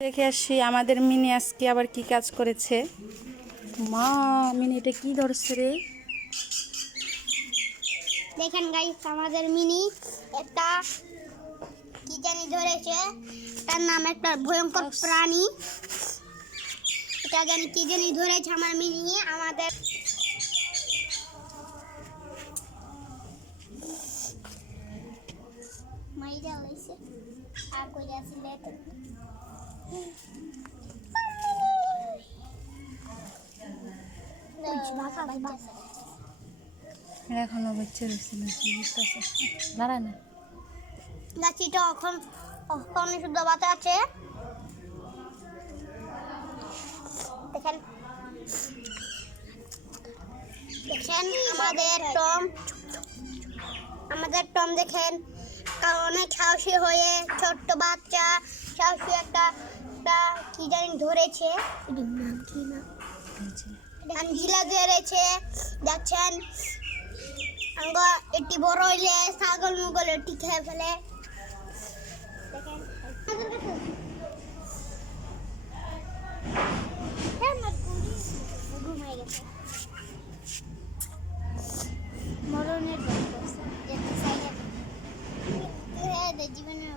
দেখে আসি আমাদের মিনি আজকে আবার কি কাজ করেছে। মা, মিনি এটা কি ধরছে রে? দেখেন গাইস, আমাদের মিনি একটা কি জানি ধরেছে। তার নাম একটা ভয়ঙ্কর প্রাণী। এটা জানি কি জানি ধরেছে আমার মিনি। আমাদের মাইরা হইছে আর কই আসলে তো এখনো বাচ্চা রয়েছে দাঁড়ায় না। গাছিটা এখন শুদ্ধ বাতা আছে। দেখেন দেখেন আমাদের টম দেখেন অনেক সাহসী হয়ে ছোট্ট বাচ্চা সাহসী একটা কি জানি ধরেছে। নাম কি না আঞ্জিলা ধরেছে। দেখছেন এটি বড় হইলে ছাগল মুগল এটি খেয়ে ফেলে। দেখেন মরণের জীবনে